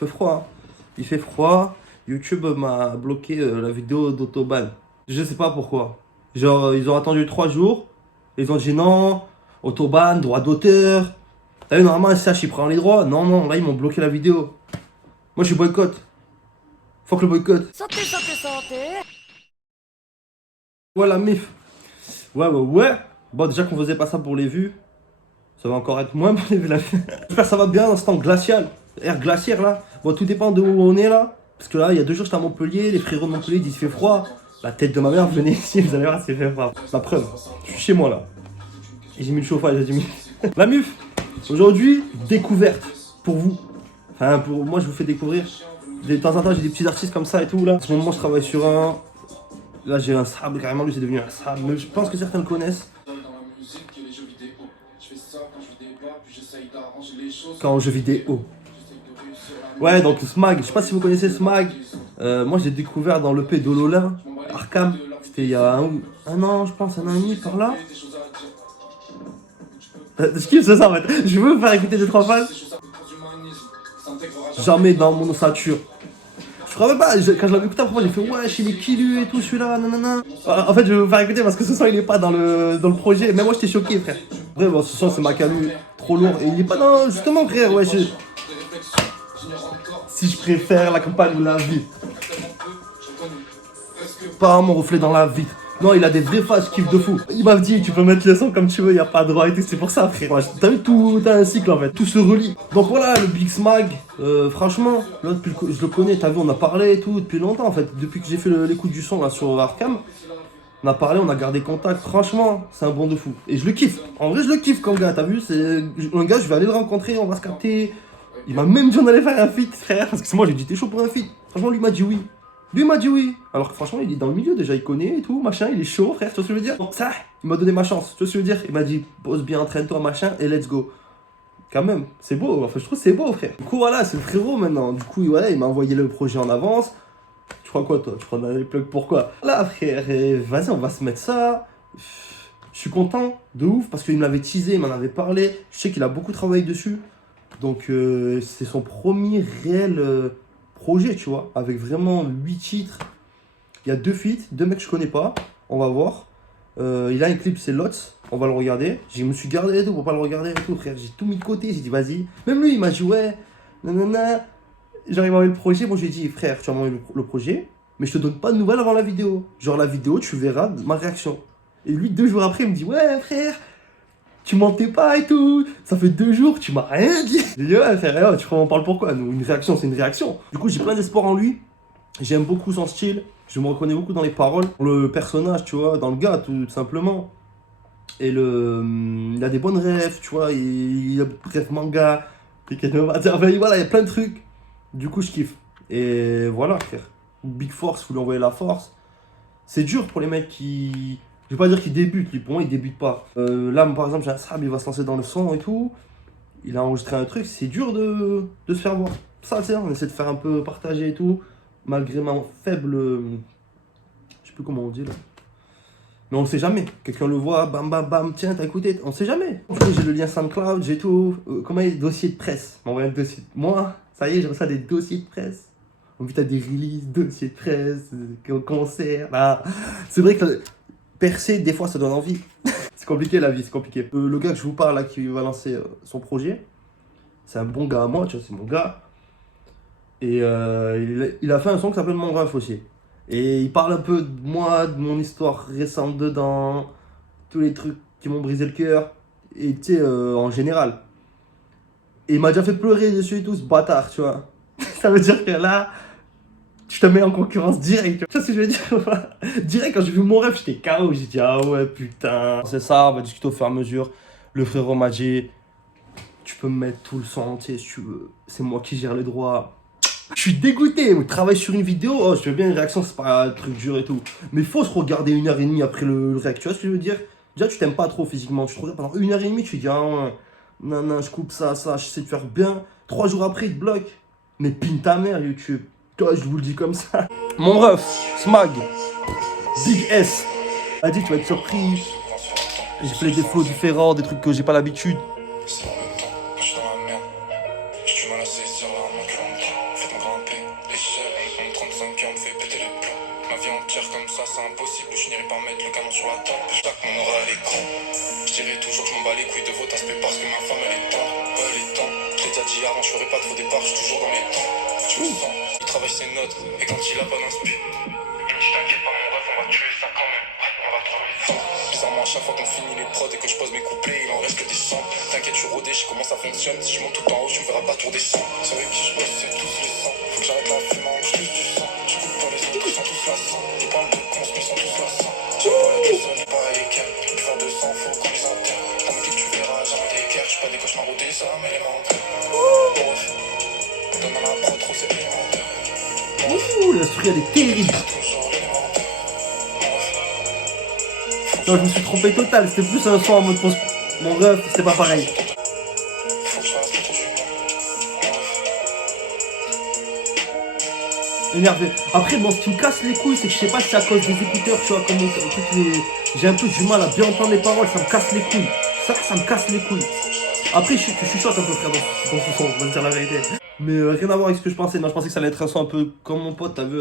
fait froid. Hein. Il fait froid. YouTube m'a bloqué la vidéo d'Autobahn. Je sais pas pourquoi. Genre, ils ont attendu 3 jours. Ils ont dit non, Autobahn, droit d'auteur. T'as vu, normalement, SCH, il prend les droits. Non, non, là, ils m'ont bloqué la vidéo. Moi, je suis boycott. Faut que le boycott. Santé, santé, santé. Ouais, la mif. Ouais. Bon, déjà qu'on faisait pas ça pour les vues. Ça va encore être moins pour les vues, là. J'espère que ça va bien dans ce temps glacial. Air glaciaire, là. Bon, tout dépend de où on est, là. Parce que là, il y a 2 jours, j'étais à Montpellier. Les frérots de Montpellier disent il fait froid. La tête de ma mère, venez ici, vous allez voir, c'est fait froid. La preuve, je suis chez moi, là. Et j'ai mis le chauffage, j'ai mis... La muf. Aujourd'hui, découverte. Pour vous. Enfin, pour moi, je vous fais découvrir. De temps en temps, j'ai des petits artistes comme ça et tout, là. En ce moment, je travaille sur un... Là, j'ai un sable, carrément, lui, c'est devenu un sable. Mais je pense que certains le connaissent. Quand je vidéo. Ouais, donc Smag, je sais pas si vous connaissez Smag. Moi, j'ai découvert dans l'EP d'Ololin, Arkham. C'était il y a un an, je pense, un an et demi, par là. Je kiffe ça, en fait. Je veux vous faire écouter 2-3 phases. Jamais dans mon ossature. Je crois même pas, quand je l'avais écouté, après, j'ai fait ouais, chez les Kilu et tout, celui-là, nanana. En fait, je vais vous faire écouter parce que ce son il est pas dans le projet. Même moi, j'étais choqué, frère. Vrai, bon, ce son c'est Makalu, trop lourd. Et il est pas, non, justement, frère, ouais, si je préfère la campagne ou la vie. Pas mon reflet dans la vitre. Non, il a des vraies phases, je kiffe de fou. Il m'a dit, tu peux mettre le son comme tu veux, y a pas de droit et tout. C'est pour ça, frère. Ouais, t'as vu, tout t'as un cycle en fait. Tout se relie. Donc voilà, le Big Smag, franchement, là, depuis je le connais, t'as vu, on a parlé et tout depuis longtemps en fait. Depuis que j'ai fait l'écoute du son là sur Arkham, on a parlé, on a gardé contact. Franchement, c'est un bon de fou. Et je le kiffe. En vrai, je le kiffe comme gars, t'as vu. C'est un gars, je vais aller le rencontrer, on va se capter. Il m'a même dit on allait faire un feat, frère. Parce que c'est moi, j'ai dit t'es chaud pour un feat. Franchement, lui m'a dit oui. Lui m'a dit oui. Alors que franchement, il est dans le milieu déjà, il connaît et tout, machin, il est chaud, frère, tu vois ce que je veux dire? Donc ça, il m'a donné ma chance, tu vois ce que je veux dire? Il m'a dit, pose bien, entraîne-toi, machin, et let's go. Quand même, c'est beau, enfin je trouve que c'est beau, frère. Du coup, voilà, c'est le frérot maintenant. Du coup, voilà, il m'a envoyé le projet en avance. Tu crois quoi, toi? Tu crois dans les plugs pourquoi? Là, frère, vas-y, on va se mettre ça. Je suis content, de ouf, parce qu'il me l'avait teasé, il m'en avait parlé. Je sais qu'il a beaucoup travaillé dessus. Donc, c'est son premier réel projet, tu vois, avec vraiment 8 titres. Il y a 2 feats, 2 mecs que je connais pas, on va voir. Il a un clip, c'est Lots, on va le regarder. Je me suis gardé et tout pour pas le regarder et tout, frère. J'ai tout mis de côté, j'ai dit vas-y. Même lui, il m'a dit ouais, nanana. Genre, il m'a envoyé le projet. Moi, je lui ai dit frère, tu vas m'envoyer le projet, mais je te donne pas de nouvelles avant la vidéo. Genre, la vidéo, tu verras ma réaction. Et lui, 2 jours après, il me dit ouais, frère, tu mentais pas et tout. Ça fait 2 jours, tu m'as rien dit. J'ai dit ouais, frère, tu m'en parles pourquoi? Nous, une réaction, c'est une réaction. Du coup, j'ai plein d'espoir en lui. J'aime beaucoup son style. Je me reconnais beaucoup dans les paroles, dans le personnage, tu vois, dans le gars, tout simplement. Et il a des bonnes rêves, tu vois, il a bref manga, voilà, il y a plein de trucs. Du coup, je kiffe. Et voilà, frère. Big Force, faut lui envoyer la force. C'est dur pour les mecs qui... Je vais pas dire qu'ils débutent, lui, pour moi, ils débutent pas. Là, par exemple, j'ai un Sab, il va se lancer dans le son et tout. Il a enregistré un truc, c'est dur de se faire voir. Ça, tu sais, on essaie de faire un peu partager et tout. Malgré ma faible... Je sais plus comment on dit là. Mais on sait jamais. Quelqu'un le voit, bam bam bam, tiens, t'as écouté. On sait jamais. J'ai le lien SoundCloud, j'ai tout. Comment il y a des dossiers de presse? M'envoie un dossier. Moi, ça y est, je reçois des dossiers de presse. On vit à des releases, dossiers de presse, concert. Là. C'est vrai que percer, des fois, ça donne envie. C'est compliqué la vie, c'est compliqué. Le gars que je vous parle là, qui va lancer son projet, c'est un bon gars à moi, tu vois, c'est mon gars. Et il a fait un son qui s'appelle Mon Ref aussi. Et il parle un peu de moi, de mon histoire récente dedans, tous les trucs qui m'ont brisé le cœur, et tu sais, en général. Et il m'a déjà fait pleurer dessus et tout, ce bâtard, tu vois. Ça veut dire que là, tu te mets en concurrence direct. Tu vois ce que je veux dire? Direct, quand j'ai vu Mon Ref, j'étais KO, j'ai dit ah ouais, putain. C'est ça, on va discuter au fur et à mesure. Le frérot m'a dit, tu peux me mettre tout le son entier si tu veux, c'est moi qui gère les droits. Je suis dégoûté, on travaille sur une vidéo, oh je veux bien une réaction, c'est pas un truc dur et tout. Mais faut se regarder 1h30 après le réact, tu vois ce que je veux dire? Déjà tu t'aimes pas trop physiquement, tu te regardes pendant 1h30, tu te dis ah ouais, non, je coupe ça, je sais de faire bien. 3 jours après il te bloque. Mais pine ta mère YouTube, toi je vous le dis comme ça. Mon ref, Smag, Big S, a dit tu vas être surpris. J'ai fait des flows différents, des trucs que j'ai pas l'habitude. sur la table, je tape mon aura à l'écran. Je dirais toujours que je m'en bats les couilles de votre aspect parce que ma femme elle est tendre. Ouais, elle est tendre. Je l'ai déjà dit avant, je ferai pas de faux départ, je suis toujours dans les temps. Je me sens, il travaille ses notes, et quand il a pas d'inspi. Il me dit t'inquiète pas mon ref, on va tuer ça quand même. Ouais, on va trouver ça. Bizarrement, à chaque fois qu'on finit les prods et que je pose mes couplets, il en reste que des cendres. T'inquiète, je suis rodé, je sais comment ça fonctionne. Si je monte tout en haut, tu me verras pas tour des sangs. C'est avec qui je bosse, c'est tous les sangs. Faut que j'arrête la fumée, je touche du sang. Je coupe pas les autres, ils sont tous lassants. Ils parlent de cons, mais ils sont tous lassants. J'aime pas les personnes, pas les cœurs. Buveur de sang, faut qu'on les enterre. Dans mes clips, tu verras jamais d'équerre. Je suis pas des cauchemars rodés, ça mais les menteurs. Bon, ref, donne à la pro, trop c'est élémentaire. Ouh, l'instru elle est terrible. Toujours l'élémentaire. Non, je me suis trompé total, c'était plus un son en mode post. Mon ref, c'était pas pareil. Faut que je fasse trop humain. Énervé. Après, bon, ce qui me casse les couilles, c'est que je sais pas si c'est à cause des écouteurs, tu vois, comme j'ai un peu du mal à bien entendre les paroles, ça me casse les couilles. Ça me casse les couilles. Après, je chuchote un peu, frère, dans ce son, on va te dire la vérité. Mais rien à voir avec ce que je pensais. Non, je pensais que ça allait être un son un peu comme mon pote, t'as vu,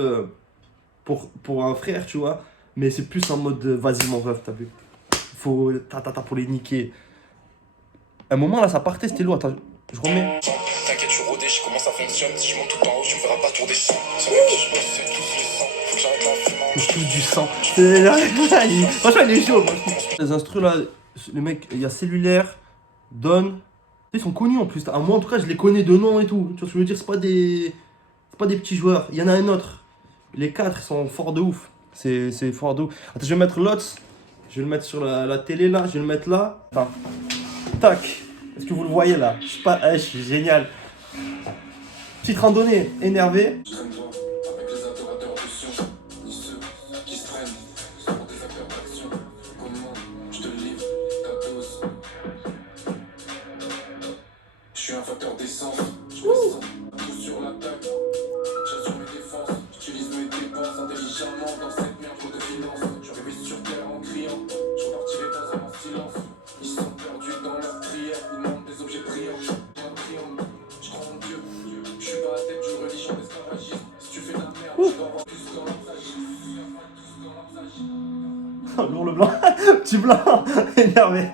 pour un frère, tu vois. Mais c'est plus en mode, vas-y, mon ref, t'as vu. Faut, pour les niquer. À un moment, là, ça partait, c'était lourd. Attends, je remets. T'inquiète, je suis rodé, je sais comment ça fonctionne. Si je monte tout en haut, tu me verras pas tour des sangs. C'est avec qui je bosse, c'est tous les sangs. Faut que j'arrête la fumée. Je touche du sang. Franchement, il est chaud. Les instrus là, les mecs, il y a Cellulaire, Don. Ils sont connus en plus. Moi en tout cas, je les connais de nom et tout. Tu vois ce que je veux dire? C'est pas des petits joueurs. Il y en a un autre. Les quatre, ils sont forts de ouf. C'est fort de ouf. Attends, je vais mettre Lots. Je vais le mettre sur la télé là. Je vais le mettre là. Attends. Tac. Est-ce que vous le voyez là? Je sais pas. Je suis génial. Petite randonnée. Énervé. Je traîne pas avec les adorateurs de Sion, ni ceux qui se traînent sur des acteurs d'action. Comment je te livre ta dose? Je suis un facteur d'essence, je me sens tout sur l'attaque. J'assure mes défenses, j'utilise mes dépenses intelligemment dans cette merde de finance. Je réveille sur terre en criant, je repartirai dans un silence. Ils sont perdus dans leur prière, ils demandent des objets priants. J'ai un triangle, je crois en Dieu. Je suis pas adepte d'une religion d'esclavagisme. Si tu fais de la merde, tu dois avoir plus dans la Lourd le blanc. Petit blanc. Énervé.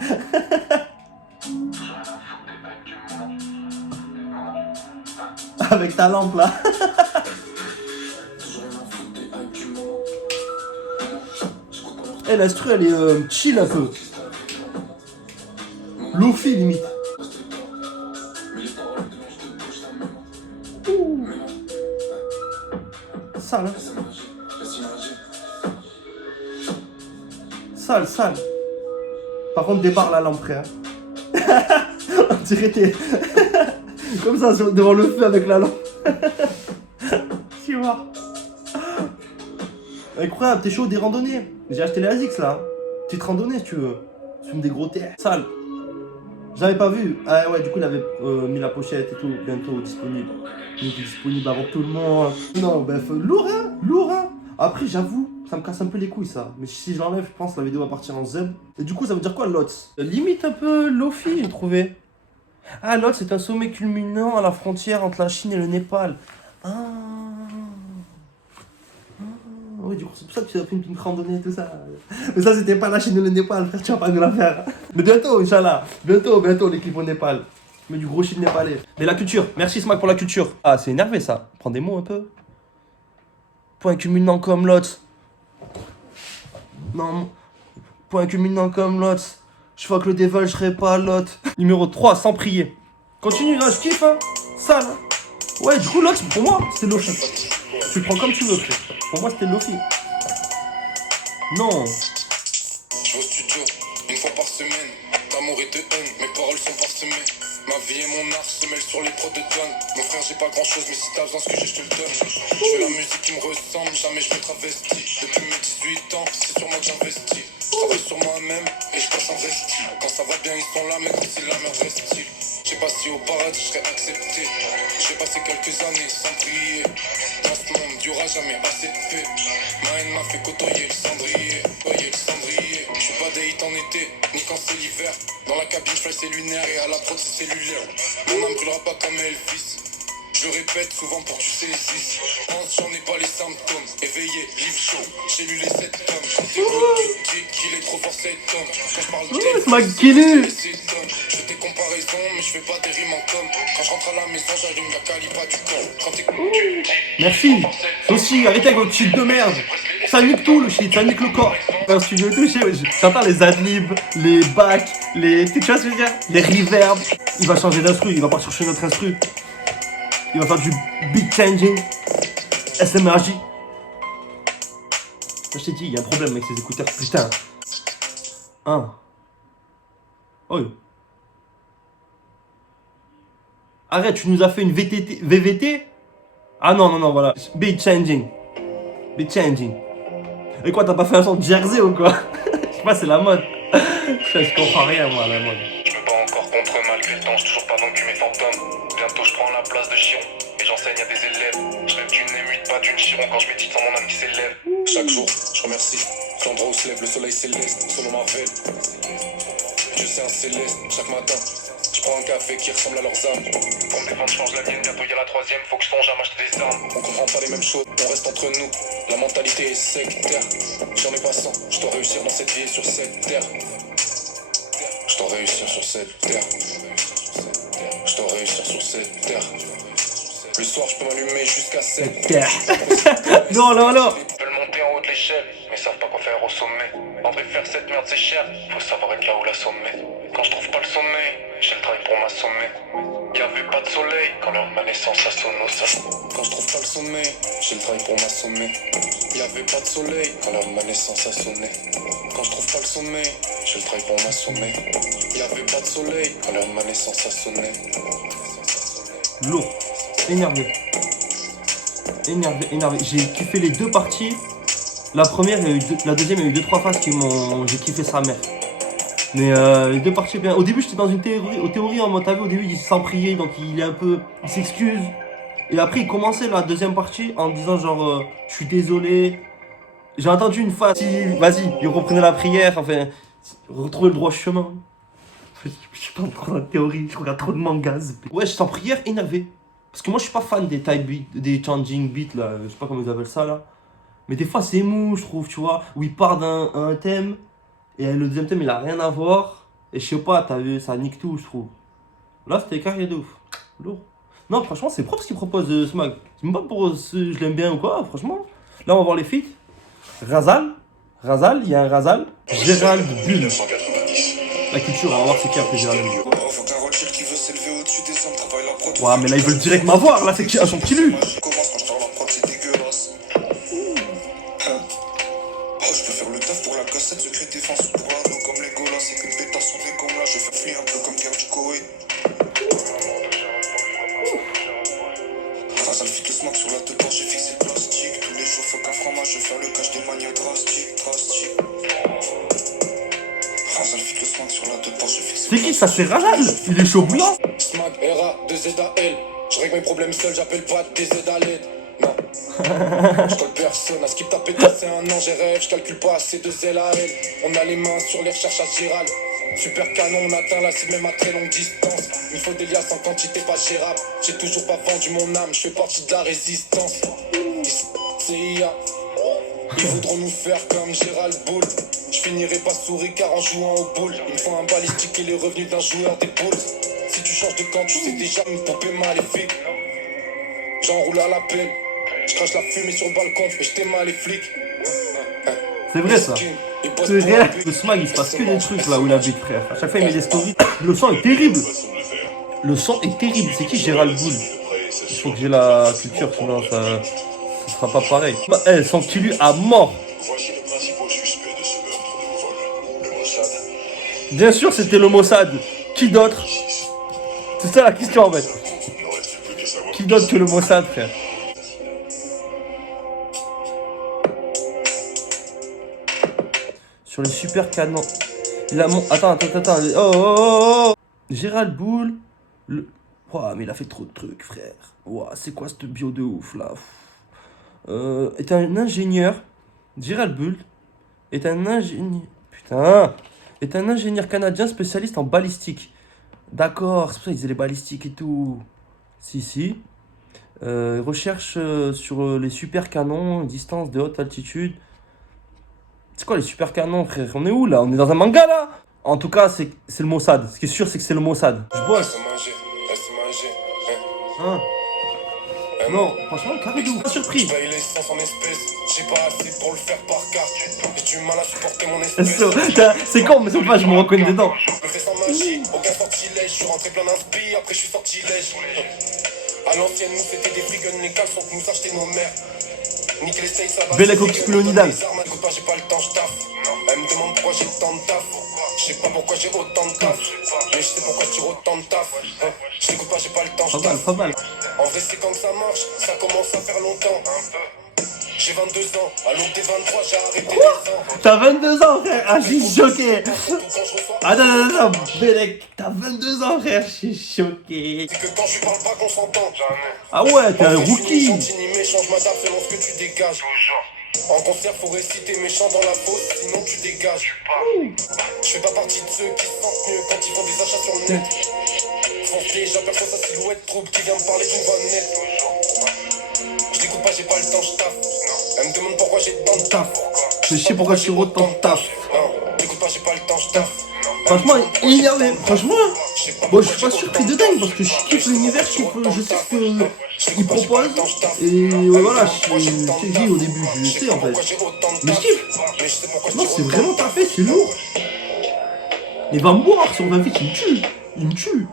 Avec ta lampe là. Eh, l'instru elle est chill un peu. Lofi limite. Ouh. Sale. Sale. Par contre, débarre la lampe, frère. On dirait t'es comme ça devant le feu avec la lampe. Tu vois. Incroyable, t'es chaud des randonnées. J'ai acheté les ASICS là. Petite randonnée si tu veux. Tu fumes des gros terres. Sale. J'avais pas vu. Ah ouais, du coup il avait mis la pochette et tout. Bientôt disponible. Il est disponible avant tout le monde. Non, bref, lourd hein. Après, j'avoue, ça me casse un peu les couilles ça. Mais si je l'enlève, je pense que la vidéo va partir en zeb. Et du coup, ça veut dire quoi, Lots? Limite un peu Lofi, j'ai trouvé. Ah, Lots, c'est un sommet culminant à la frontière entre la Chine et le Népal. Oui, du coup, c'est pour ça que tu as fait une randonnée et tout ça. Mais ça, c'était pas la Chine et le Népal, frère, tu vas pas nous la faire. Mais bientôt, Inch'Allah. Bientôt, les clips au Népal. Mais du gros shit népalais. Mais la culture, merci Smack pour la culture. Ah, c'est énervé ça. Prends des mots un peu. Point culminant comme Lots. Non, point culminant comme Lots. Je vois que le devil, je serai pas Lot. Numéro 3, sans prier. Continue là, je kiffe hein. Sale. Hein. Ouais, du coup, Lots, pour moi, c'était Lofi. Tu le prends comme tu veux, frère. Pour moi, c'était Lofi. Non. Je vais au studio une fois par semaine. D'amour et de haine, mes paroles sont parsemées. Ma vie et mon art se mêlent sur les prods de Don. Mon frère, j'ai pas grand chose, mais si t'as besoin de ce que j'ai, je te le donne. Je fais la musique qui me ressemble, jamais je me travestis. Depuis mes 18 ans, c'est sur moi que j'investis. Je travaille sur moi-même et je passe investi. Quand ça va bien, ils sont là, mais quand c'est la merde, reste-t-il. Je sais pas si au paradis je serai accepté. J'ai passé quelques années sans prier. Dans ce monde, y'aura jamais assez de paix. Ma haine m'a fait côtoyer le cendrier. Je suis pas des hits en été, ni quand c'est l'hiver. Dans la cabine, je fly c'est lunaire et à la prod c'est cellulaire. Mon âme brûlera pas comme Elvis. Je Je répète souvent pour que tu saisisses. Pense, j'en ai pas les symptômes. Éveillé, livre chaud. J'ai lu les 7 tomes. Quand t'écoutes, tu te dis qu'il est trop fort cet homme. Quand je parle de Smack qui lu. je fais des comparaisons, mais je fais pas des rimes en com. Quand je rentre à la maison, j'allume la calibre du camp. Quand t'écoutes, tu te dis. Merci. Aussi, arrêtez avec votre shit de merde. Ça nique tout le shit, ça nique le corps. Dans le studio et tout, j'entends les adlibs, les bacs, les. Tu vois ce que je veux dire? Les reverbs. Il va changer d'instru, il va pas chercher notre instru. Il va faire du beat changing. SMRJ. Je t'ai dit, il y a un problème avec ces écouteurs, putain. Oh. Arrête, tu nous as fait une VVT? Ah non, voilà. Beat changing. Beat changing. Et quoi, t'as pas fait un son de Jersey ou quoi? Je sais pas, c'est la mode. Je comprends rien, moi, à la mode. Je me bats encore contre malgré le temps, j'ai toujours pas vaincu mes fantômes. Bientôt je prends la place de Chiron et j'enseigne à des élèves. Je rêve d'une émute, pas d'une Chiron quand je médite sans mon âme qui s'élève. Chaque jour, je remercie l'endroit où se lève le soleil céleste, selon ma veille. Dieu c'est un céleste, chaque matin. Je prends un café qui ressemble à leurs âmes. Pour me défendre, je change la mienne, bientôt y a la troisième, faut que je songe à m'acheter des armes. On comprend pas les mêmes choses, on reste entre nous. La mentalité est sectaire. J'en ai pas 100, je dois réussir dans cette vie et sur cette terre. Je dois réussir sur cette terre. Je dois réussir sur cette terre. Le soir, je peux m'allumer jusqu'à 7 terre. Non. Ils veulent monter en haut de l'échelle, mais savent pas quoi faire au sommet. André, faire cette merde, c'est cher. Faut savoir être là où la sommet. Quand je trouve pas le sommet, j'ai le travail pour m'assommer. Y'avait pas de soleil quand l'heure de ma naissance a sonné au salon. Quand je trouve pas le sommet, j'ai le travail pour m'assommer. Y'avait pas de soleil quand l'heure de ma naissance a sonné. Quand je trouve pas le sommet, j'ai le travail pour m'assommer. Y'avait pas de soleil quand l'heure de ma naissance a sonné. Lourd. Énervé. J'ai kiffé les deux parties. La première, la deuxième, il y a eu 2-3 phases qui m'ont. J'ai kiffé sa mère. Mais les deux parties bien. Au début, j'étais dans une théorie en mode, t'as vu, au début, il s'est sans prier, donc il est un peu. Il s'excuse. Et après, il commençait la deuxième partie en disant, genre, je suis désolé. J'ai entendu une phase. Vas-y, il reprenait la prière, enfin, retrouver le droit chemin. Je suis pas trop dans la théorie, je regarde trop de mangas. Ouais, j'étais en prière énervé. Parce que moi, je suis pas fan des type beats, des changing beats, là, je sais pas comment ils appellent ça, là. Mais des fois, c'est mou, je trouve, tu vois, où il part d'un thème, et le deuxième thème, il a rien à voir. Et je sais pas, t'as vu, ça nique tout, je trouve. Là, c'était carré de ouf. Lourd. Non, franchement, c'est propre ce qu'il propose, Smag. C'est même pas pour je l'aime bien ou quoi, franchement. Là, on va voir les feats. Razal, il y a un Razal. Gérald Bull. La culture, on va voir c'est qui après Gérald Bull. Ouais, mais là, ils veulent direct m'avoir, là, c'est qui à son petit lu. C'est qui ça? C'est Razal. Il est chaud blanc. Smag, RA, 2ZAL. Je règle mes problèmes seul, j'appelle pas des aides à l'aide. Non. Je colle personne, à ce qui t'a pété c'est un an, j'ai rêve, je calcule pas assez de zèle à elle. On a les mains sur les recherches à Gérald. Super canon, on atteint la cible même à très longue distance. Il faut des liasses en quantité pas gérable. J'ai toujours pas vendu mon âme, je fais partie de la résistance. CIA. Ils voudront nous faire comme Gérald Bull. Je finirai pas souris car en jouant au boule. Il me faut un balistique et les revenus d'un joueur des poules. Si tu changes de camp, tu sais déjà une poupée maléfique. J'enroule à la pelle. Je crache la fumée sur le balcon et je t'aime les flics. C'est vrai ça. C'est vrai. Le Smag il se passe que des trucs là où il habite, frère. À chaque fois il met des stories. Le son est terrible. Le son est terrible. C'est qui Gérald Bull? Il faut que j'ai la culture sinon ça sera pas pareil. Bah, elle s'en tue à mort. Bien sûr c'était le Mossad. Qui d'autre? C'est ça la question en fait. Qui d'autre que le Mossad, frère? Sur les super canons. Il a mon. Attends. Oh. Gérald Bull. Ouah, mais il a fait trop de trucs, frère. Ouah, c'est quoi cette bio de ouf là? Est un ingénieur. Gérald Bull est un ingénieur. Putain. Est un ingénieur canadien spécialiste en balistique. D'accord, c'est pour ça qu'ils faisaient les balistiques et tout. Si. Recherche sur les super canons, distance de haute altitude. C'est quoi les super canons, frère? On est où là? On est dans un manga là? En tout cas, c'est le Mossad. Ce qui est sûr, c'est que c'est le Mossad. Je bosse. Hein? Non, franchement, carré de ouf. Pas surpris. Je paye l'essence en espèces. J'ai pas assez pour le faire par carte. J'ai du mal à supporter mon espèce. C'est con, mais c'est pas, je me reconnais dedans. Je me fais sans magie, aucun sortilège. Je suis rentré plein d'inspi, après je suis sorti lèche. À l'ancienne, nous c'était des friguns, les caleçons que nous achetaient nos mères. Nique les steaks, ça va. Belle Clonidal. Écoute pas, j'ai pas le temps, je taffe. Elle me demande pourquoi j'ai tant de taf. Je sais pas pourquoi j'ai autant de taf. Mais je sais pourquoi je tire autant de taf. Je t'écoute pas, j'ai pas le temps, je taffe. Pas mal. En vrai, c'est quand que ça marche, ça commence à faire longtemps. J'ai 22 ans, à l'aube des 23, j'ai arrêté les ans. T'as 22 ans, frère. Ah, je suis choqué. Surtout quand je reçois. Ah, non. Belek, t'as 22 ans, frère. Je suis choqué. C'est que quand je lui parle pas qu'on s'entend. Ah ouais, t'es un En vrai, je suis ni rookie. gentil ni méchant, je m'adapte selon ce que tu dégages. En concert, faut réciter méchant dans la fosse, sinon tu dégages. Je fais pas partie de ceux qui se sentent mieux quand ils font des achats sur le net. Foncé, j'aperçois sa silhouette trouble qui vient me parler d'une voix nette. Je l'écoute pas, j'ai pas le temps, je taffe. Elle me demande pourquoi j'ai tant de taf. Je sais pourquoi je suis autant de taf. Je l'écoute pas, j'ai pas le temps, je taffe. Franchement, il est énervé. Franchement, bon, je suis pas surpris de dingue parce que je kiffe l'univers, je sais ce qu'il propose. Et voilà, je t'ai dit au début, je sais en fait. Mais je kiffe. Non, c'est vraiment parfait, c'est lourd. Il va me boire sur 20 feats, il me tue. Il me tue.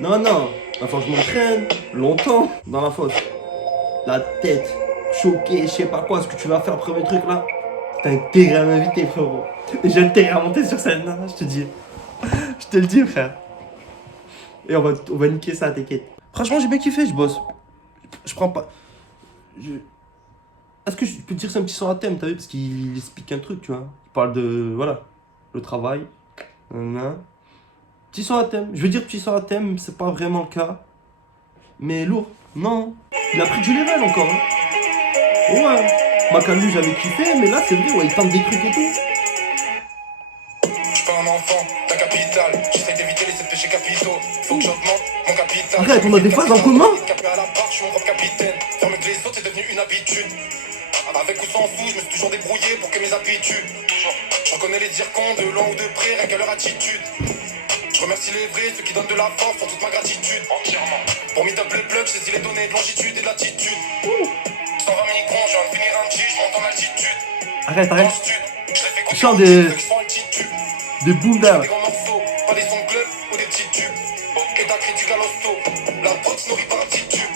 Non. Enfin, je m'entraîne longtemps dans la fosse. La tête, choqué, je sais pas quoi, ce que tu vas faire, premier truc là. T'as intérêt à m'inviter, frérot. Et j'ai intérêt à monter sur scène, là, je te dis. Je te le dis, frère. Et on va niquer ça, t'inquiète. Franchement, j'ai bien kiffé, je bosse. Je prends pas. Est-ce que je peux te dire c'est un petit son à thème, t'as vu? Parce qu'il explique un truc, tu vois. Il parle de. Voilà. Le travail. Petit son à thème. Je veux dire petit son à thème, c'est pas vraiment le cas. Mais lourd. Non. Il a pris du level encore. Hein. Ouais. Macalu, j'avais kiffé, mais là, c'est vrai, ouais, il tente des trucs et tout. Je suis pas un enfant d'un capital. J'essaie d'éviter les 7 péchés capitaux. Faut que j'augmente mon capital. Arrête, on a des phases en commun. Capé à la barre, je suis mon propre capitaine. Faire mieux que les autres, c'est devenu une habitude. Avec ou sans sous, je me suis toujours débrouillé pour que mes habitudes. Je reconnais les zircons de loin ou de près, rien qu'à leur attitude. Je remercie les vrais, ceux qui donnent de la force pour toute ma gratitude. Entièrement. Pour meet up le plug, je saisis les données de longitude et de latitude. 120 microns, je viens de finir un G, je monte en altitude. Arrête. Dans le sud, je les fais Chant côté des- qui sont altitude. Des boom down. Des grands morceaux, pas des sons de club ou des petits tubes. Et d'un critique à l'hosto, la prod se nourrit par un petit tube.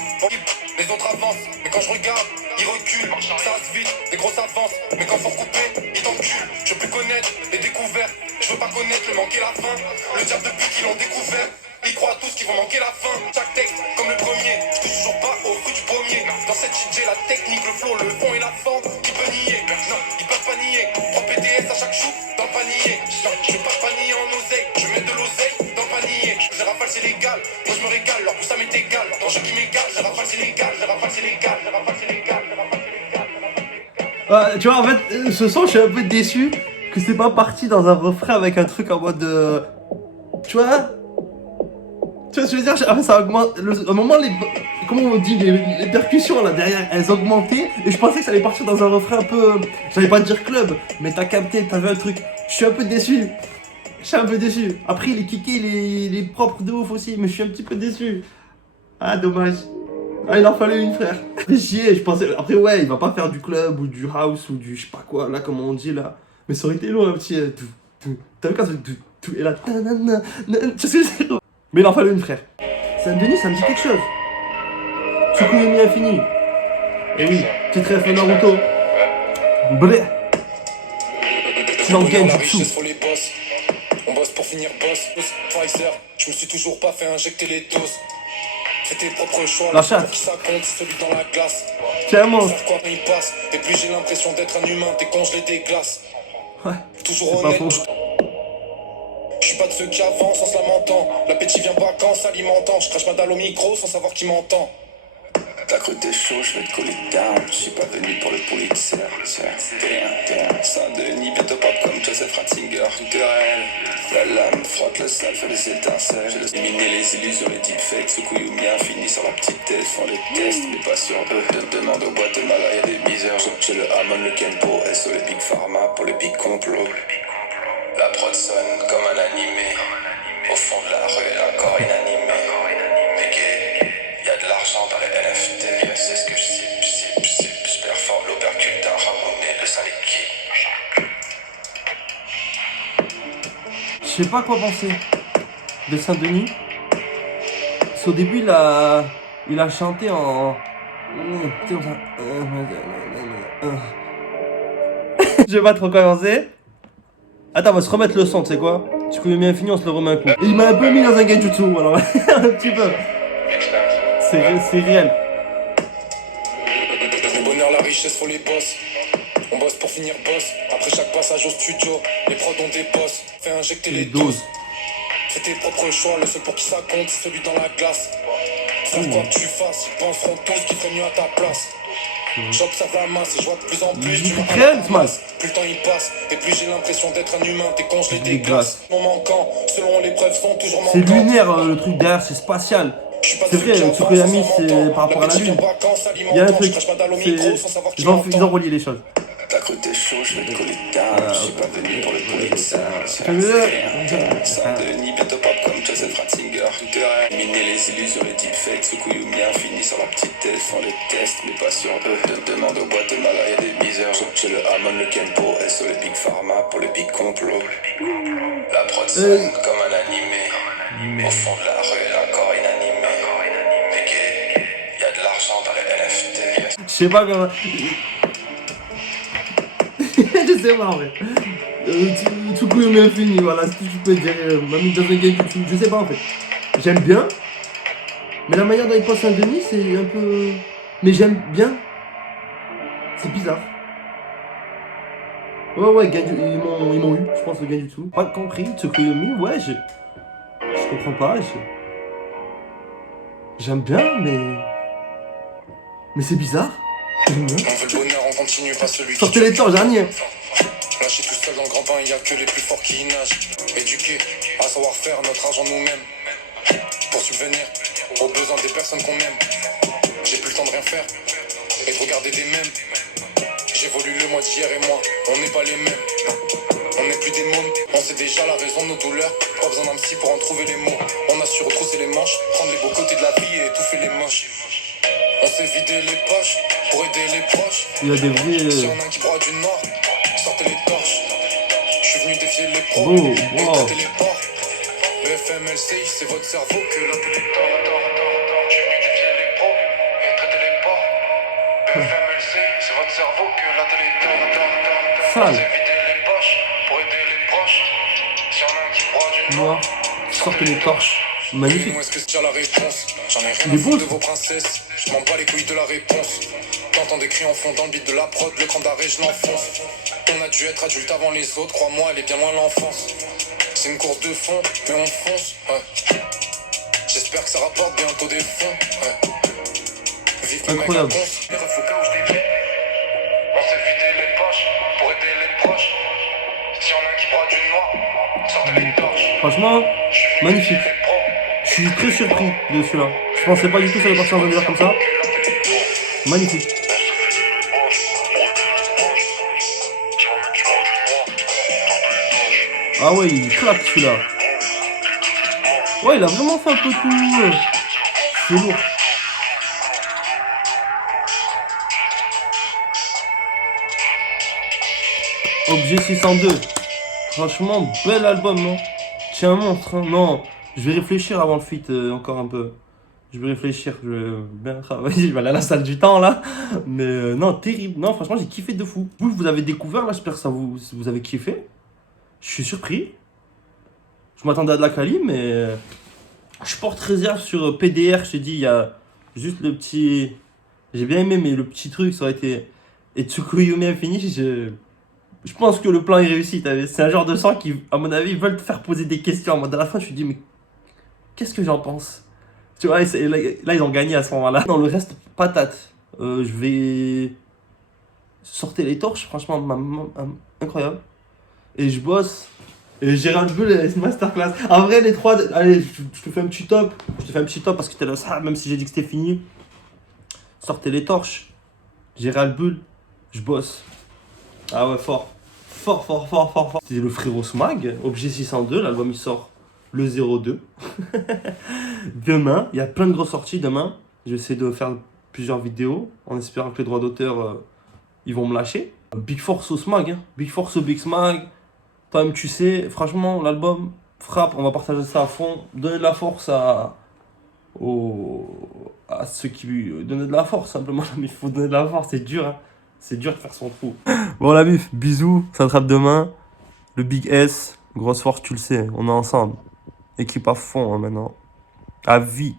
Les autres avancent, mais quand je regarde, ils reculent. Ça se vite, des grosses avances, mais quand faut recouper, ils t'enculent. Je veux plus connaître les découvertes, je veux pas connaître le manquer la fin. Le diable depuis qu'ils l'ont découvert, ils croient tous qu'ils vont manquer la fin. Chaque texte, comme le premier, je touche toujours pas au fruit du premier. Dans cette shit, j'ai la technique, le flow, le fond et la forme. Qui peut nier? Non, ils peuvent pas nier. 3 PTS à chaque shoot dans le panier. Non, je vais pas panier en oseille, je vais mettre de l'oseille dans le panier. Je rafale, c'est légal, moi je me régale, leur coup ça m'est égal. Dans jeu qui m'égale, je rafale, c'est légal, je rafale, c'est légal, je rafale, c'est légal, je rafale, c'est légal, je rafale, c'est légal. Tu vois, en fait, ce son, je suis un peu déçu que c'est pas parti dans un refrain avec un truc en mode. Tu vois? Tu vois ce que je veux dire? En fait, ça augmente. Au moment, comment on dit, les percussions là derrière, elles augmentaient. Et je pensais que ça allait partir dans un refrain un peu. J'allais pas dire club, mais t'as capté, t'as vu un truc. Je suis un peu déçu. Je suis un peu déçu. Après, il est kické, il est propre de ouf aussi, mais je suis un petit peu déçu. Ah, dommage. Ah, il en fallait une, frère. Fait chier, je pensais. Après, ouais, il va pas faire du club ou du house ou du je sais pas quoi, là, comme on dit là. Mais ça aurait été lourd, un petit. T'as vu quand ça fait tout. Et là. Tu sais ce que je veux dire? Mais il en fallait une, frère. Saint-Denis, ça me dit quelque chose. Tsukuyomi Infini. Eh oui, petit ref Naruto. Blé. La richesse faut les boss. On bosse pour finir boss. Pfizer, je me suis toujours pas fait injecter les doses. Fais tes propres choix. La chatte. Pour qui ça compte, c'est celui dans la glace. Clairement. Sauf quoi il passe. Et puis j'ai l'impression d'être un humain. T'es congelé des glaces. Ouais. Toujours C'est pas honnête. faux. Je suis pas de ceux qui avancent en se lamentant. L'appétit vient pas quand s'alimentant. Je crache ma dalle au micro sans savoir qui m'entend. T'as cru t'es chaud, je vais te coller down. Je suis pas venu pour le Pulitzer. T'es un Saint-Denis, bientôt pop comme Joseph Ratzinger. Tout est réel. La lame frotte le sale, fait les étincelles. J'ai éliminé les illusions, les deepfakes. Tsukuyumi infini sur leur petite tête. Font les tests, mais pas sur eux. Demande aux boîtes malades, y'a des misères. J'ai le Hamon, le Kenpo, SO, les Big Pharma pour les big complots. La prod sonne comme un animé. Au fond de la rue, elle est encore inanimée. Y'a de l'argent dans les NFT. C'est ce que je cible. Je performe l'opercule d'un ramoné, le sang liquide. Je sais pas quoi penser de Saint-Denis. Parce qu'au début, il a chanté en... Je sais pas trop quoi penser. Attends, on va se remettre le son, tu sais quoi? Tu connais bien fini, on se le remet un coup. Et il m'a un peu mis dans un genjutsu, alors un petit peu. C'est réel. Le bonheur, la richesse, faut les boss. On bosse pour finir boss. Après chaque passage au studio, les prods ont des boss. Fais injecter les doses. Fais tes propres choix, le seul pour qui ça compte, c'est celui dans la glace. Frère, quoi que tu fasses, ils penseront tous qu'ils feraient mieux à ta place. J'observe la masse et je vois de plus en plus du masse. Plus le temps il passe, et plus j'ai l'impression d'être un humain, t'es congelé des glaces. Non manquant, selon les preuves sont toujours manquantes. C'est lunaire le truc derrière, c'est spatial. C'est vrai, Tsukuyomi, c'est par rapport à la lune. Il y a un truc, ils ont relié les choses. T'as cru t'es chaud, je vais te coller down. Je suis pas venu pour le Pulitzer. Saint-Denis, bientôt pop comme Joseph Ratzinger. Tout est réel. Miner les illusions, les deepfakes. Tsukuyumi infini sur leur petite tête. Font les tests, mais pas sur eux. Demande aux boîtes malades, y'a des misères. J'ai le Hamon, le Kenpo, SO, les Big Pharma pour les big complots. La prod sonne comme un animé. Au fond de la rue, elle est encore inanimée. Y'a de l'argent dans les NFT. Je sais pas comment... Je sais pas en vrai. Tsukuyomi infini, voilà, ce que tu peux dire. M'a mis dans un genjutsu, je sais pas en fait. J'aime bien. Mais la manière dont il passe Saint-Denis, c'est un peu... Mais j'aime bien. C'est bizarre. Ouais, ils m'ont eu, je pense, le genjutsu. Pas compris, Tsukuyomi, ouais, je comprends pas, j'aime bien, mais c'est bizarre. J'aime bien. On veut le bonheur, on continue, pas celui qui... Sortez les temps, dernier. Lâché tout seul dans le grand bain, y'a que les plus forts qui y nagent. Éduqués à savoir faire notre argent nous-mêmes. Pour subvenir aux besoins des personnes qu'on aime. J'ai plus le temps de rien faire et de regarder des mèmes. J'évolue le mois d'hier et moi, on n'est pas les mêmes. On n'est plus des mômes, on sait déjà la raison de nos douleurs. Pas besoin d'un psy pour en trouver les mots. On a su retrousser les manches, prendre les beaux côtés de la vie et étouffer les moches. On s'est vidé les poches pour aider les proches. Il y a des vrais... S'il y en a un qui broie du noir, sortez les torches. Je suis venu défier les pros Oh, et wow. traiter les porcs. Le FMLCI, c'est votre cerveau que la télé tord. Je suis venu défier les pros et traiter les porcs. Le FMLCI, c'est votre cerveau que la télé tord. Sale. On s'est vidé les poches pour aider les proches. S'il y en a un qui broie du noir, Noir. Sortez les torches. Magnifique. Dis-moi, est-ce que c'est déjà la réponse? J'en ai rien Il à est beau, foutre de ça. vos princesses. Je m'en bats les couilles de la réponse. T'entends des cris en fond dans le beat de la prod, le cran d'arrêt, je l'enfonce. On a dû être adulte avant les autres, crois-moi, elle est bien loin l'enfance. C'est une course de fond, mais on fonce, ouais. J'espère que ça rapporte bientôt des fonds, ouais. Vive mes mecs à Incroyable. cons, les refs au cas où je t'ai vu. On s'est vidé les poches pour aider les proches. Si on a un qui broie du noir, sortez les torches. Franchement, magnifique. Les pros. Je suis très surpris de celui-là. Je pensais pas du tout que ça allait partir dans un délire comme ça. Magnifique. Ah ouais, il claque celui-là. Ouais, il a vraiment fait un peu tout. C'est lourd. Objet 602. Franchement, bel album, non? Tiens, un monstre, hein. Non, je vais réfléchir avant le feat encore un peu. Je vais réfléchir, je vais bien travailler, je vais aller à la salle du temps là. Mais non, terrible. Non, franchement, j'ai kiffé de fou. Vous avez découvert là, j'espère que ça vous avez kiffé. Je suis surpris. Je m'attendais à de la quali, mais je porte réserve sur PDR. Je t'ai dit, il y a juste le petit. J'ai bien aimé, mais le petit truc, ça aurait été. Et Tsukuyomi Infini, je pense que le plan est réussi. C'est un genre de sang qui, à mon avis, veulent te faire poser des questions. En mode à la fin, je me dis, mais qu'est-ce que j'en pense? Tu vois, là, ils ont gagné à ce moment-là. Dans le reste, patate. Je vais sortir les torches, franchement, incroyable. Et je bosse. Et Gérald Bull, masterclass. En vrai, les trois, allez, je te fais un petit top. Je te fais un petit top parce que t'es là, ça, même si j'ai dit que c'était fini. Sortez les torches. Gérald Bull, je bosse. Ah ouais, fort. Fort. C'est le frérot Smag, Objet 602, l'album il sort le 02. Demain, il y a plein de grosses sorties demain. Je vais essayer de faire plusieurs vidéos en espérant que les droits d'auteur ils vont me lâcher. Big force au Smag, hein. Big force au Big Smag. Toi-même, tu sais, franchement, l'album frappe. On va partager ça à fond. Donner de la force à ceux qui lui donnent de la force, simplement. Mais il faut donner de la force, c'est dur, hein. C'est dur de faire son trou. Bon, la bif, bisous, ça attrape demain. Le Big S, grosse force, tu le sais, on est ensemble. Équipe à fond, hein, maintenant. À vie.